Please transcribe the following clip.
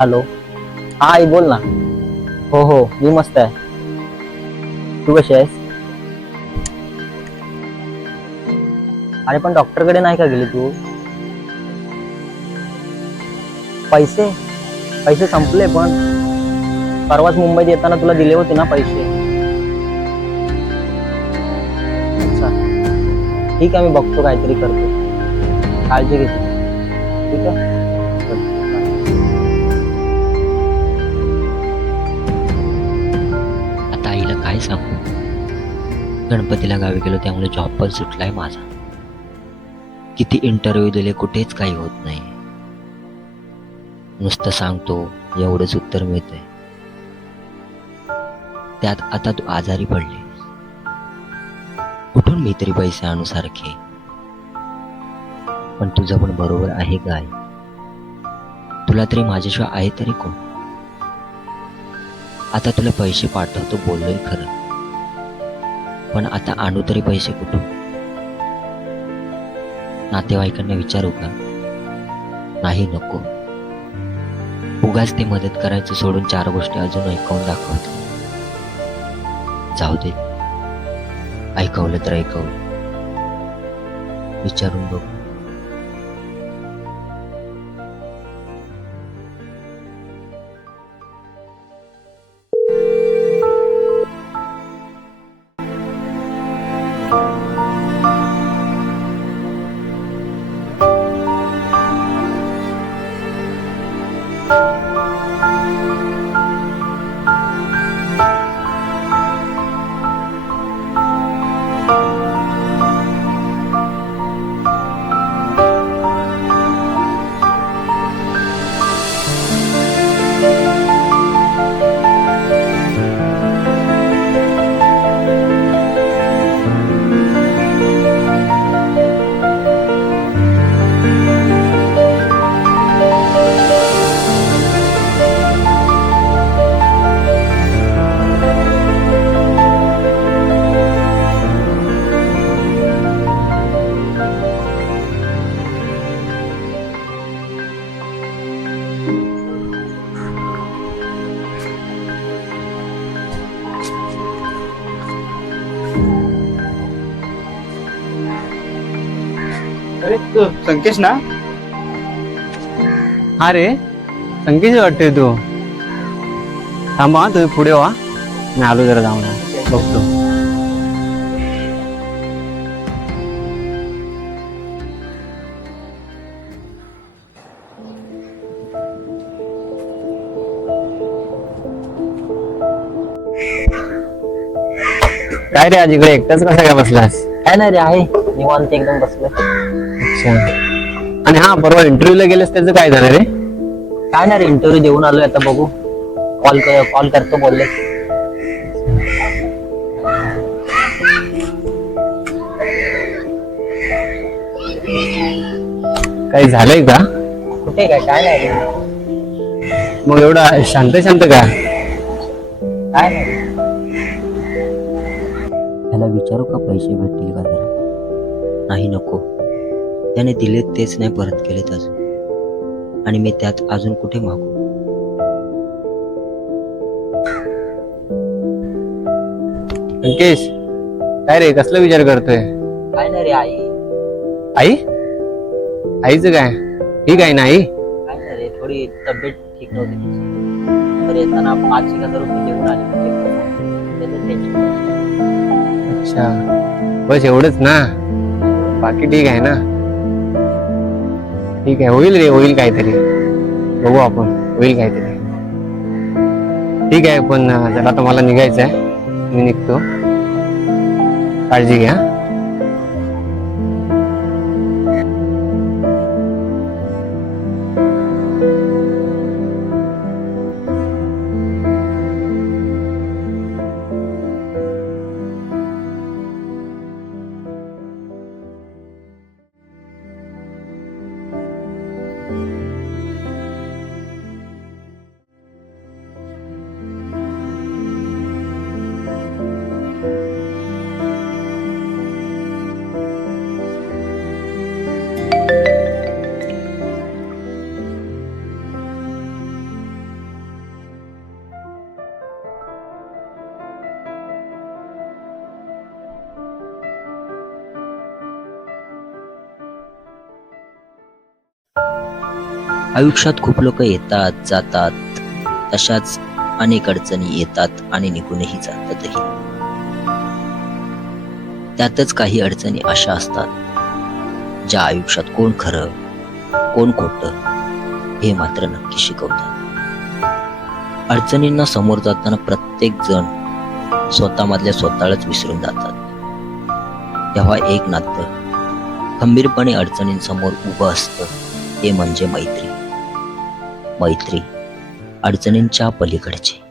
Hello. हा आई बोल ना. हो हो मी मस्त आहे. तू कशी आहेस? अरे पण डॉक्टरकडे नाही का गेली तू? पैसे? पैसे संपले पण परवाच मुंबईत येताना तुला दिले होते ना पैसे. अच्छा. ठीक आहे मी बघतो काहीतरी करतो. काळजी घेतो ठीक आहे? काय सांगू. गणपतीला गावी गेलो त्यामुळे जॉब पण सुटलाय माझा. किती इंटरव्ह्यू दिले कुठेच काही होत नाही. नुसतं सांगतो एवढंच उत्तर मिळतंय. त्यात आता तू आजारी पडले. कुठून मी तरी पैसे आणू सारखे पण तुझं पण बरोबर आहे काय तुला तरी माझ्याशिवाय आहे तरी कोण? आता तुला पैसे पाठवतो बोललोय खरं. पण आता आणू तरी पैसे कुठून? नातेवाईकांना विचारू का? नाही नको. उगाच ते मदत करायचं सोडून चार गोष्टी अजून ऐकवून दाखवत. जाऊ दे. ऐकवलं तर ऐकवलं विचारून बघू. तू संकेश ना? हा रे संकेश वाटते तू. थांबा हा, तुम्ही पुढे व्हा मी आलो जरा जाऊन. बघतो. काय रे आज इकडे एकटाच कसा काय बसलास? काय नाही रे आहे. निवांत एकदम बसलोय. अच्छा. आणि हा परवा इंटरव्ह्यूला गेलेस त्याचं काय झालं रे? काय नाही रे इंटरव्ह्यू देऊन आलोय आता बघू. कॉल कॉल करतो बोलले. काही झालंय का? कुठे काय? काय नाही रे. मग एवढा शांत शांत का? काय नाही. त्याला विचारू का पैसे भेटतील का जरा? नाही नको. त्याने दिले तेच नाही परत केलेत अजून आणि मी त्यात अजून कुठे मागू? अंकेश काय रे कसला विचार करतोय? काय नाही रे आई. आई? आईचं काय? ठीक आहे ना आई काय नाही रे थोडी तब्येत ठीक नव्हती तिची तर येताना पाच एक हजार रुपये देऊन आले. त्याचं टेन्शन अच्छा. बस एवढंच ना. बाकी ठीक आहे ना? ठीक आहे होईल रे होईल काहीतरी. बघू आपण होईल काहीतरी. ठीक आहे पण जरा आता मला निघायचं आहे मी निघतो. काळजी घ्या. आयुष्यात खूप लोक येतात जातात. तशाच अनेक अडचणी येतात आणि निघूनही जातातही. त्यातच काही अडचणी अशा असतात ज्या आयुष्यात कोण खरं कोण खोटं हे मात्र नक्की शिकवतात. अडचणींना समोर जाताना प्रत्येक जण स्वतःमधल्या स्वतःलाच विसरून जातात. तेव्हा एक नातं खंबीरपणे अडचणींसमोर उभं असतं ते म्हणजे मैत्री. मैत्री अडचणींच्या पलीकडचे.